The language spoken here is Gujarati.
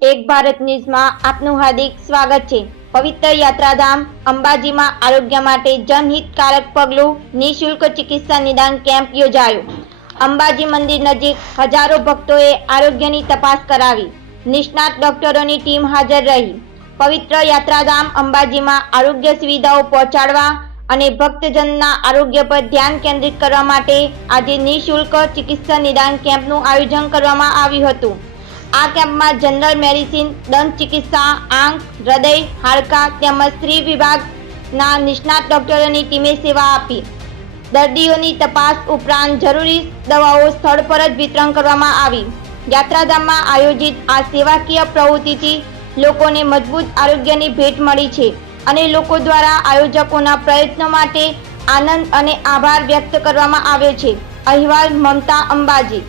એક ભારત ન્યૂઝમાં આપનું હાર્દિક સ્વાગત છે। પવિત્ર યાત્રાધામ અંબાજીમાં આરોગ્ય માટે જનહિતકારક પગલું નિઃશુલ્ક ચિકિત્સા નિદાન કેમ્પ યોજાયો। અંબાજી મંદિર નજીક હજારો ભક્તોએ આરોગ્યની તપાસ કરાવી। નિષ્ણાત ડોક્ટરોની ટીમ હાજર રહી। પવિત્ર યાત્રાધામ અંબાજીમાં આરોગ્ય સુવિધાઓ પહોંચાડવા અને ભક્તજનના આરોગ્ય પર ધ્યાન કેન્દ્રિત કરવા માટે આજે નિઃશુલ્ક ચિકિત્સા નિદાન કેમ્પનું આયોજન કરવામાં આવ્યું હતું। આ કેમ્પમાં જનરલ મેડિસિન, દંત ચિકિત્સા, આંખ, હૃદય, હાડકાં તેમજ સ્ત્રી વિભાગના નિષ્ણાત ડોક્ટરોની ટીમે સેવા આપી। દર્દીઓની તપાસ ઉપરાંત જરૂરી દવાઓ સ્થળ પર જ વિતરણ કરવામાં આવી। યાત્રાધામમાં આયોજિત આ સેવાકીય પ્રવૃત્તિથી લોકોને મજબૂત આરોગ્યની ભેટ મળી છે અને લોકો દ્વારા આયોજકોના પ્રયત્નો માટે આનંદ અને આભાર વ્યક્ત કરવામાં આવ્યો છે। અહેવાલ મમતા અંબાજી।